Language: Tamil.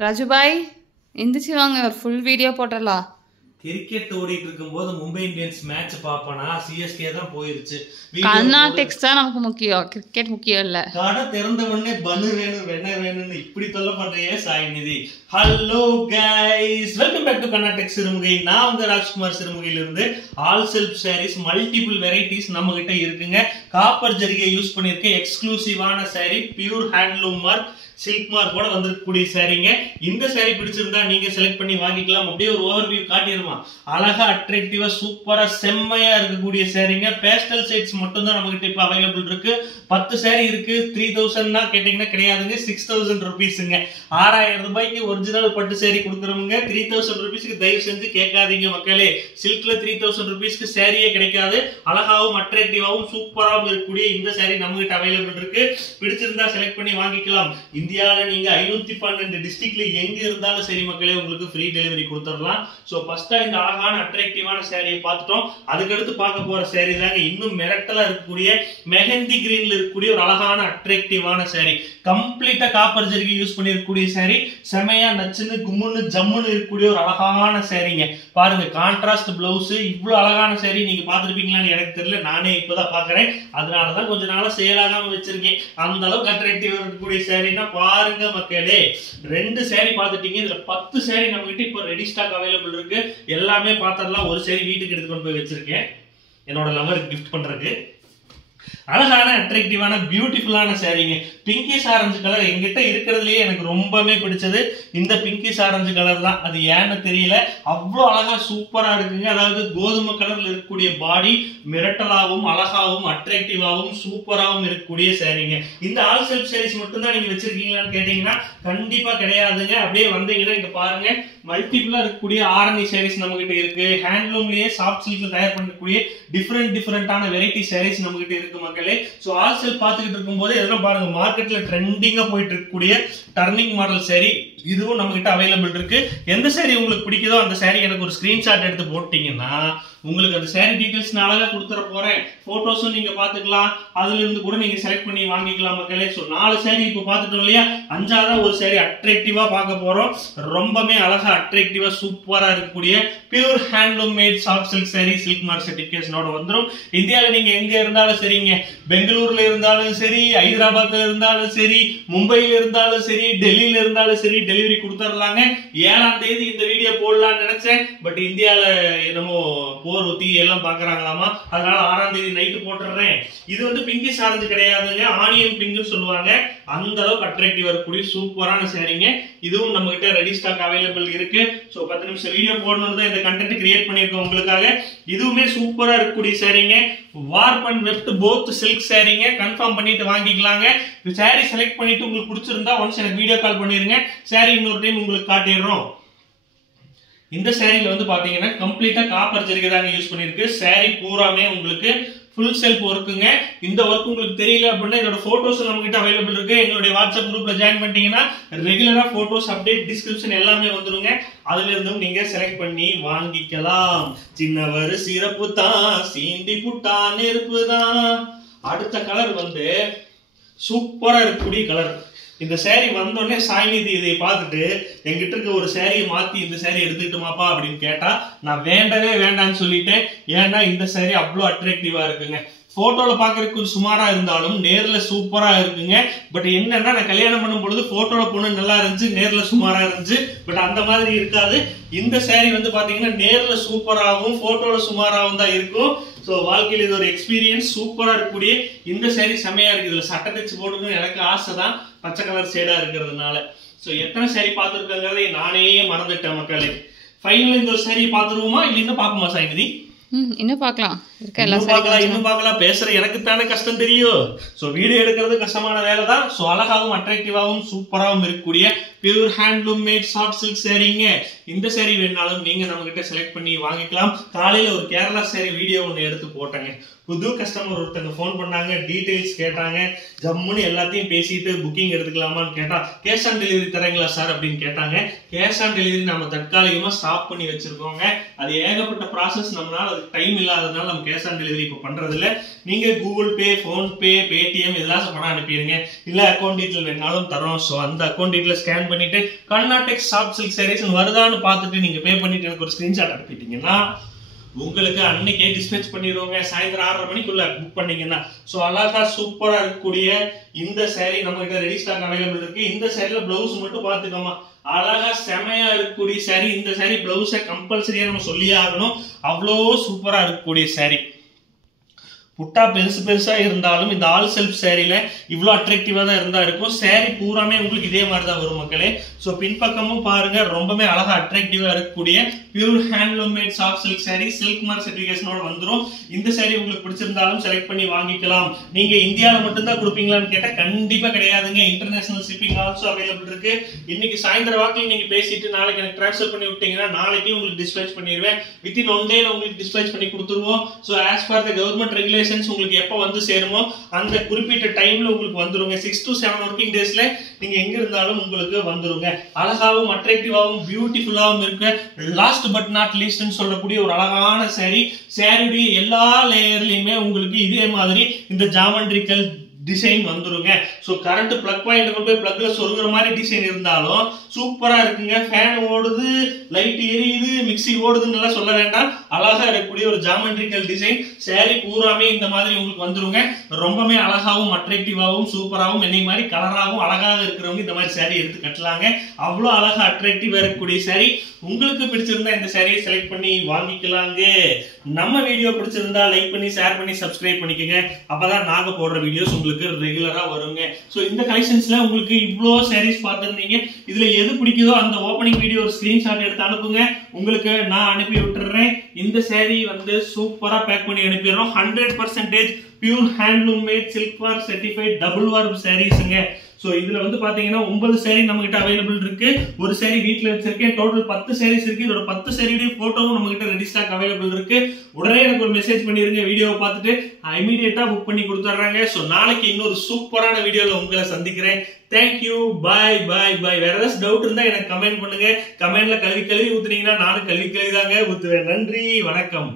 ராஜுபாய் எந்திரிச்சு வாங்க, ஒரு ஃபுல் வீடியோ போட்டுடலாம். கிரிக்கெட் ஓடிட்டு இருக்கும்போது மும்பை இந்தியன்ஸ் மேட்ச் பாப்பனா சிஎஸ்கே தான் போயிருச்சு. கர்நாடிக்ஸ் தான் நமக்கு முக்கியம், கிரிக்கெட் முக்கியம் இல்ல. கடை திறந்த உடனே பன்னு வேணும் வெண்ணெய் வேணும்னு இப்படி தொல்லை பண்றீங்க Sainidhi. Hello guys, welcome back to Carnatic Sirumugai. நான் உங்க ராஜ்குமார் சிறுமுகையில இருந்து. All self sarees multiple varieties நம்ம கிட்ட இருக்குங்க. காப்பர் ஜரிகை யூஸ் பண்ணிருக்க எக்ஸ்க்ளூசிவான saree, pure handloom mark silk mark கூட வந்திருக்கக்கூடிய சாரீங்க. இந்த சாரி பிடிச்சிருந்தா நீங்க செலக்ட் பண்ணி வாங்கிக்கலாம். அப்படியே ஒரு ஓவர்வியூ காட்டிடுமா, அழகா அட்ராக்டிவா சூப்பரா செம்மையா இருக்கக்கூடிய சாரீங்க. பேஸ்டல் ஷேட்ஸ் மட்டும் தான் நம்ம கிட்ட இப்ப அவைலபிள் இருக்கு. 10 சாரி இருக்கு. 3000 கேட்டீங்கன்னா கிடையாதுங்க, 6000 ருபீஸுங்க. 6000 ரூபாய்க்கு ஒரிஜினல் பட்டு சாரி கொடுக்குறவங்க 3000 ருபீஸ்க்கு தயவு செஞ்சு கேட்காதீங்க மக்களே. சில்க்ல 3000 ருபீஸ்க்கு சாரியே கிடைக்காது. அழகாவும் அட்ராக்டிவாவும் சூப்பராகவும் இருக்கக்கூடிய இந்த சாரி நம்ம கிட்ட அவைலபிள் இருக்கு. பிடிச்சிருந்தா செலக்ட் பண்ணி வாங்கிக்கலாம். இந்தியாவில நீங்க 512 டிஸ்ட்ரிக்ட்ல எங்க இருந்தாலும் சரி மக்களே, உங்களுக்கு ஃப்ரீ டெலிவரி கொடுத்துடலாம். சோ ஃபர்ஸ்டா இந்த அழகான அட்ராக்டிவான சாரியை பார்த்துட்டோம். அதுக்கடுத்து பார்க்க போற சாரி தாங்க இன்னும் மிரட்டலா இருக்கக்கூடிய மெஹந்தி கிரீன்ல இருக்கக்கூடிய ஒரு அழகான அட்ராக்டிவான சாரி. கம்ப்ளீட்டா காப்பர் ஜரிகை யூஸ் பண்ணிருக்கக்கூடிய சாரி. செமையா நச்சுன்னு கும்முன்னு ஜம்முன்னு இருக்கக்கூடிய ஒரு அழகான சாரிங்க. பாருங்க, கான்ட்ராஸ்ட் பிளவுஸ். இவ்வளவு அழகான சாரி நீங்க பாத்துருப்பீங்களான்னு எனக்கு தெரியல, நானே இப்பதான் பாக்குறேன். அதனாலதான் கொஞ்ச நாளா சேலாகாம வச்சிருக்கேன். அந்த அளவுக்கு அட்ராக்டிவா இருக்கக்கூடிய சாரினா பாருங்க மக்களே. 2 சாரி பாத்துட்டீங்க. இதுல 10 சாரி நம்ம கிட்ட இப்போ ரெடி ஸ்டாக் அவைலபிள் இருக்கு. எல்லாமே பாத்திரலாம். ஒரு சாரி வீட்டுக்கு எடுத்துக்கொண்டு போய் வச்சிருக்கேன் என்னோட லவருக்கு கிஃப்ட் பண்றதுக்கு. அழகான அட்ராக்டிவான பியூட்டிஃபுல்லான சாரீங்க. பிங்கிஷ் ஆரஞ்சு கலர் எங்கிட்ட இருக்கிறதுலயே எனக்கு ரொம்பவே பிடிச்சது இந்த பிங்கிஷ் ஆரஞ்சு கலர் தான். அது ஏன்னு தெரியல, அவ்வளோ அழகா சூப்பரா இருக்குங்க. அதாவது கோதுமை கலர்ல இருக்கக்கூடிய பாடி மிரட்டலாகவும் அழகாகவும் அட்ராக்டிவாகவும் சூப்பராகவும் இருக்கக்கூடிய சாரீங்க. இந்த ஆல் செல்ஃப் சாரீஸ் மட்டும் தான் நீங்க வச்சிருக்கீங்களான்னு கேட்டீங்கன்னா கண்டிப்பா கிடையாதுங்க. அப்படியே வந்தீங்கன்னா இங்க பாருங்க, மல்டிபிளா இருக்கக்கூடிய ஆரணி சாரீஸ் நம்ம கிட்ட இருக்கு. ஹேண்ட்லூம்லயே சாஃப்ட் சில்க்ல தயார் பண்ணக்கூடிய டிஃபரெண்டான வெரைட்டி சாரீஸ் நம்ம கிட்ட இருக்கு மக்களே. சோ ஆல் செல் பாத்துக்கிட்டு இருக்கும்போது இதெல்லாம் பாருங்க, மார்க்கெட்ல ட்ரெண்டிங்கா போயிட்டு இருக்கக்கூடிய டர்னிங் மாடல் சாரி இதுவும் நம்ம கிட்ட அவைலபிள் இருக்கு. எந்த சாரி உங்களுக்கு பிடிக்குதோ அந்த சாரி எனக்கு ஒரு ஸ்கிரீன்ஷாட் எடுத்து போட்டீங்கன்னா உங்களுக்கு அந்த சாரி டீடைல்ஸ் நான் அழகா கொடுத்துற போறேன். போட்டோஸும் நீங்க பாத்துக்கலாம். அதுல இருந்து கூட நீங்க செலக்ட் பண்ணி வாங்கிக்கலாம் மக்களே. சோ 4 சாரி இப்ப பாத்துட்டோம் இல்லையா, 5ஆவதா ஒரு சாரி அட்ராக்டிவா பார்க்க போறோம். ரொம்பவே அழகா அட்ராக்டிவா சூப்பரா இருக்கக்கூடிய pure handloom made soft silk saree silk mark சர்டிபிகேஷனோட வந்துரும். இந்தியாவில் நீங்க எங்க இருந்தாலும் சரிங்க, பெங்களூர்ல இருந்தாலும் சரி, ஹைதராபாத்ல இருந்தாலும் சரி, மும்பைல இருந்தாலும் சரி, டெல்லியில இருந்தாலும் சரி, டெலிவரி கொடுத்துடலாங்க. 7ஆம் தேதி இந்த வீடியோ போடலாம்னு நினைச்சேன். பட் இந்தியால என்னமோ போர் ஒத்தி எல்லாம் பாக்குறாங்களாமா, அதனால 6ஆம் தேதி நைட்டு போட்டுறேன். இது வந்து பிங்கிஷ் ஆரஞ்சு கிடையாதுங்க, ஆனியன் பிங்க்னு சொல்லுவாங்க. அந்த அளவுக்கு அட்ராக்டிவா இருக்கக்கூடிய சூப்பரான சாரீங்க. இதுவும் நம்ம கிட்ட ரெடி ஸ்டாக் அவைலபிள் இருக்கு. சோ 10 நிமிஷம் வீடியோ போடணும்னு தான் இந்த கண்டென்ட் கிரியேட் பண்ணிருக்கோம் உங்களுக்காக. இதுவுமே சூப்பரா இருக்கக்கூடிய சாரீங்க. Warp and weft both silk சாரீங்க. கன்ஃபார்ம் பண்ணிட்டு வாங்கிக்கலாங்க. சாரி செலக்ட் பண்ணிட்டு உங்களுக்கு பிடிச்சிருந்தா ஒன்ஸ் எனக்கு வீடியோ கால் பண்ணிருங்க. சாரி இன்னொரு டைம் உங்களுக்கு காட்டிடுறோம். இந்த சாரியில வந்து பாத்தீங்கன்னா கம்ப்ளீட்டா காப்பர் ஜரிகை தாங்க யூஸ் பண்ணிருக்கு. சாரி பூராமே உங்களுக்கு ஃபுல் செல்ஃப் ஒர்க்குங்க. இந்த ஒர்க் உங்களுக்கு தெரியல அப்படின்னா இதோட போட்டோஸ் நம்ம கிட்ட அவைலபிள் இருக்கு. எங்களுடைய வாட்ஸ்அப் குரூப்ல ஜாயின் பண்ணிட்டீங்கன்னா ரெகுலரா போட்டோஸ் அப்டேட் டிஸ்கிரிப்ஷன் எல்லாமே வந்துருங்க. அதுல இருந்தும் நீங்க செலக்ட் பண்ணி வாங்கிக்கலாம். சின்னவர் சிறப்பு தான், சீண்டி புட்டா நெருப்பு தான். அடுத்த கலர் வந்து சூப்பரா இருக்கக்கூடிய கலர். இந்த சாரி வந்தோடனே சாய்நிதி இதை பார்த்துட்டு என்கிட்ட இருக்க ஒரு சாரியை மாத்தி இந்த சாரி எடுத்துக்கிட்டுமாப்பா அப்படின்னு கேட்டா நான் வேண்டவே வேண்டான்னு சொல்லிட்டேன். ஏன்னா இந்த சாரி அவ்வளோ அட்ராக்டிவா இருக்குங்க. போட்டோல பாக்குறதுக்கு சுமாரா இருந்தாலும் நேர்ல சூப்பரா இருக்குங்க. பட் என்னன்னா, நான் கல்யாணம் பண்ணும் பொழுது போட்டோல பொண்ணு நல்லா இருந்துச்சு, நேர்ல சுமாரா இருந்துச்சு. பட் அந்த மாதிரி இருக்காது. இந்த சாரி வந்து பாத்தீங்கன்னா நேர்ல சூப்பராகவும் போட்டோல சுமாராகவும் தான் இருக்கும். ஸோ வாழ்க்கையில் இது ஒரு எக்ஸ்பீரியன்ஸ். சூப்பரா இருக்கக்கூடிய இந்த சாரி செமையா இருக்கு. இதுல சட்டை தைச்சு போட்டுக்கணும்னு எனக்கு ஆசை தான், பச்சை கலர் ஷேடா இருக்கிறதுனால. ஸோ எத்தனை சாரி பார்த்துருக்கங்கிறதை நானே மறந்துட்டேன் மக்களே. ஃபைனல் இந்த ஒரு சாரி பார்த்துருவோமா இல்லை இன்னும் பார்ப்போமா சாய்நிதி? இன்னும் பார்க்கலாம். இன்னும் பார்க்கலாம். பேசுற எனக்கு தானே கஷ்டம் தெரியும். சோ வீடியோ எடுக்கிறது கஷ்டமான வேலை தான். சோ அழகாவும் அட்ராக்டிவாவும் சூப்பராகவும் இருக்கக்கூடிய pure handloom made soft silk சாரீங்க. இந்த சாரி வேணாலும் நீங்க நம்ம கிட்ட செலக்ட் பண்ணி வாங்கிக்கலாம். காலையில ஒரு கேரளா சாரி வீடியோ ஒன்று எடுத்து போட்டேங்க. புது கஸ்டமர் ஒருத்தங்க ஃபோன் பண்ணாங்க, டீடைல்ஸ் கேட்டாங்க. ஜம்முன்னு எல்லாத்தையும் பேசிட்டு புக்கிங் எடுத்துக்கலாமான்னு கேட்டா, கேஷ் ஆன் டெலிவரி தரீங்களா சார் அப்படின்னு கேட்டாங்க. கேஷ் ஆன் டெலிவரி நம்ம தற்காலிகமா ஸ்டாப் பண்ணி வச்சிருக்கோங்க. அது ஏகப்பட்ட ப்ராசஸ், நம்மளால அதுக்கு டைம் இல்லாததுனால நம்ம கேஷ் ஆன் டெலிவரி இப்போ பண்றது இல்லை. நீங்க கூகுள் பே, போன் பே, பேடிஎம் இதெல்லாம் பணம் அனுப்பிடுங்க. இல்ல அக்கௌண்ட் டீட்டெயில் வேணாலும் தரோம். ஸோ அந்த அக்கௌண்ட் டீட்டெயில் ஸ்கேன் பண்ணிட்டு கர்நாடெக்ஸ் சாஃப்ட் சில்க் சாரீஸ் வருதான்னு பார்த்துட்டு நீங்க பே பண்ணிட்டு எனக்கு ஒரு ஸ்கிரீன்ஷாட் அனுப்பிட்டீங்கன்னா உங்களுக்கு அன்னைக்கே டிஸ்பேச் பண்ணிடுவோங்க. சாயந்தரம் 6:30 மணிக்குள்ள புக் பண்ணீங்கன்னா. ஸோ அழகா சூப்பரா இருக்கக்கூடிய இந்த சாரீ நம்ம கிட்ட ரெடி ஸ்டாக் அவைலபிள் இருக்கு. இந்த சாரியில பிளவுஸ் மட்டும் பாத்துக்கோமா, அழகா செமையா இருக்கக்கூடிய சாரீ. இந்த சாரீ பிளவுஸை கம்பல்சரியா நம்ம சொல்லியே ஆகணும். அவ்வளோ சூப்பரா இருக்கக்கூடிய சாரீ. புட்டா பெருசு பெருசா இருந்தாலும் இந்த ஆல் செல்ஃப் சாரியில இவ்வளோ அட்ராக்டிவா தான் இருந்தா இருக்கும். சாரி பூராமே உங்களுக்கு இதே மாதிரி தான் வரும் மக்களே. ஸோ பின்பக்கமும் பாருங்க, ரொம்பவே அழகா அட்ராக்டிவா இருக்கக்கூடிய pure handloom made soft silk saree silk mark சர்டிஃபிகேஷனோட வந்துடும். இந்த சாரி உங்களுக்கு பிடிச்சிருந்தாலும் செலக்ட் பண்ணி வாங்கிக்கலாம். நீங்க இந்தியாவில மட்டும்தான் கொடுப்பீங்களான்னு கேட்டா கண்டிப்பா கிடையாதுங்க. இன்டர்நேஷனல் ஷிப்பிங் ஆல்சோ அவைலபிள் இருக்கு. இன்னைக்கு சாயந்தரம் வாக்கில் நீங்க பேசிட்டு நாளைக்கு எனக்கு டிரான்ஸ்ஃபர் பண்ணி விட்டீங்கன்னா நாளைக்கு உங்களுக்கு டிஸ்பேச் பண்ணிடுவேன். வித்தின் 1 டேல உங்களுக்கு டிஸ்பேச் பண்ணி கொடுத்துருவோம். So as per the government regulation உங்களுக்கு எப்ப வந்து சேருமோ அந்த குறிப்பிட்ட டைம்ல உங்களுக்கு வந்துருங்க. 6 to 7 ஒர்க்கிங் டேஸ்ல நீங்க எங்க இருந்தாலும் உங்களுக்கு வந்துருங்க. அழகாவும் அட்ராக்டிவாவும் பியூட்டிஃபுல்லாவும் இருக்கு. லாஸ்ட் பட் நாட் லீஸ்ட்னு சொல்லக்கூடிய ஒரு அழகான சாரி. சாரியுடைய எல்லா லேயர்லயுமே உங்களுக்கு இதே மாதிரி இந்த ஜாமெண்ட்ரிக்கல் டிசைன் வந்துருங்க. ஸோ கரண்ட் பிளக் பாயிண்ட் கொண்டு போய் பிளக்ல சொருகிற மாதிரி டிசைன் இருந்தாலும் சூப்பரா இருக்குங்க. ஃபேன் ஓடுது, லைட் எரியுது, மிக்சி ஓடுதுன்னு சொல்ல வேண்டாம். அழகா இருக்கக்கூடிய ஒரு ஜாமெண்ட்ரிக்கல் டிசைன். சாரி பூராமே இந்த மாதிரி உங்களுக்கு வந்துருங்க. ரொம்பவே அழகாவும் அட்ராக்டிவாவும் சூப்பராகவும் என்னை மாதிரி கலராகவும் அழகாக இருக்கிறவங்க இந்த மாதிரி சாரி எடுத்து கட்டலாங்க. அவ்வளோ அழகா அட்ராக்டிவா இருக்கக்கூடிய சாரி. உங்களுக்கு பிடிச்சிருந்தா இந்த சாரியை செலக்ட் பண்ணி வாங்கிக்கலாங்க. நம்ம வீடியோ பிடிச்சிருந்தா லைக் பண்ணி, ஷேர் பண்ணி, சப்ஸ்கிரைப் பண்ணிக்கோங்க. அப்பதான் நாங்க போடுற வீடியோஸ் உங்களுக்கு ரெகுலரா வருங்க. சோ இந்த கலெக்ஷன்ஸ்ல உங்களுக்கு இவ்ளோ சாரீஸ் பார்த்திருந்தீங்க. இதுல எது பிடிக்குதோ அந்த ஓபனிங் வீடியோ ஒரு ஸ்கிரீன்ஷாட் எடுத்து அனுப்புங்க. உங்களுக்கு நான் அனுப்பி விட்டுறேன். இந்த சாரி வந்து சூப்பரா பேக் பண்ணி அனுப்பிடுறோம். 100% pure handloom made silk mark certified double warp சாரீஸ்ங்க. சோ இதுல வந்து பாத்தீங்கன்னா 9 சாரி நம்ம கிட்ட அவைலபிள் இருக்கு. ஒரு சாரி வீட்ல வச்சிருக்கேன். டோட்டல் 10 சாரீஸ் இருக்கு. இதோட 10 சாரியுடைய போட்டோவும் நம்ம கிட்ட ரெடி ஸ்டாக் அவைலபிள் இருக்கு. உடனே எனக்கு ஒரு மெசேஜ் பண்ணிருங்க. வீடியோவை பார்த்துட்டு இமீடியட்டா புக் பண்ணி கொடுத்துறாங்க. சோ நாளைக்கு இன்னொரு சூப்பரான வீடியோல உங்களை சந்திக்கிறேன். தேங்க்யூ, பாய் பாய் பாய். வேற ஏதாவது டவுட் இருந்தா எனக்கு கமெண்ட் பண்ணுங்க. கமெண்ட்ல கல்வி ஊத்துனீங்கன்னா நானும் கல்வி தாங்க ஊத்துவேன். நன்றி, வணக்கம்.